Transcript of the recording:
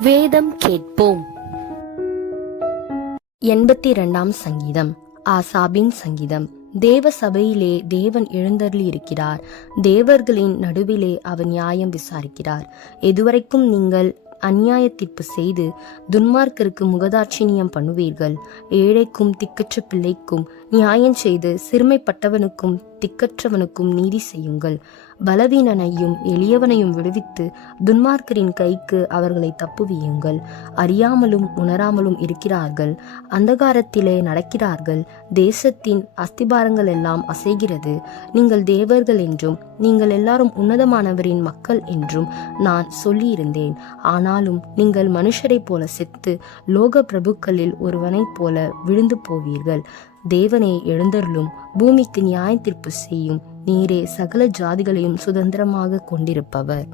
வேதம் கேட்போம். 82ஆம் சங்கீதம். ஆசாபின் சங்கீதம். தேவ சபையிலே தேவன் எழுந்தருளி இருக்கிறார். தேவர்களின் நடுவிலே அவர் நியாயம் விசாரிக்கிறார். எதுவரைக்கும் நீங்கள் அநியாய தீர்ப்பு செய்து துன்மார்க்கருக்கு முகதாட்சிணியம் பண்ணுவீர்கள்? ஏழைக்கும் திக்கற்ற பிள்ளைக்கும் நியாயம் செய்து சிறுமைப்பட்டவனுக்கும் திக்கற்றவனுக்கும் நீதி செய்யுங்கள். பலவீனனையும் எளியவனையும் விடுவித்து துன்மார்க்கரின் கைக்கு அவர்களை தப்புவியுங்கள். அறியாமலும் உணராமலும் இருக்கிறார்கள், அந்தகாரத்திலே நடக்கிறார்கள். தேசத்தின் அஸ்திபாரங்கள் எல்லாம் அசைகிறது. நீங்கள் தேவர்கள் என்றும் நீங்கள் எல்லாரும் உன்னதமானவரின் மக்கள் என்றும் நான் சொல்லியிருந்தேன். ஆனாலும் நீங்கள் மனுஷரைப் போல செத்து லோக பிரபுக்களில் ஒருவனைப் போல விழுந்து போவீர்கள். தேவனே எழுந்தருளும், பூமிக்கு நியாய தீர்ப்பு செய்யும். நீரே சகல ஜாதிகளையும் சுதந்திரமாக கொண்டிருப்பவர்.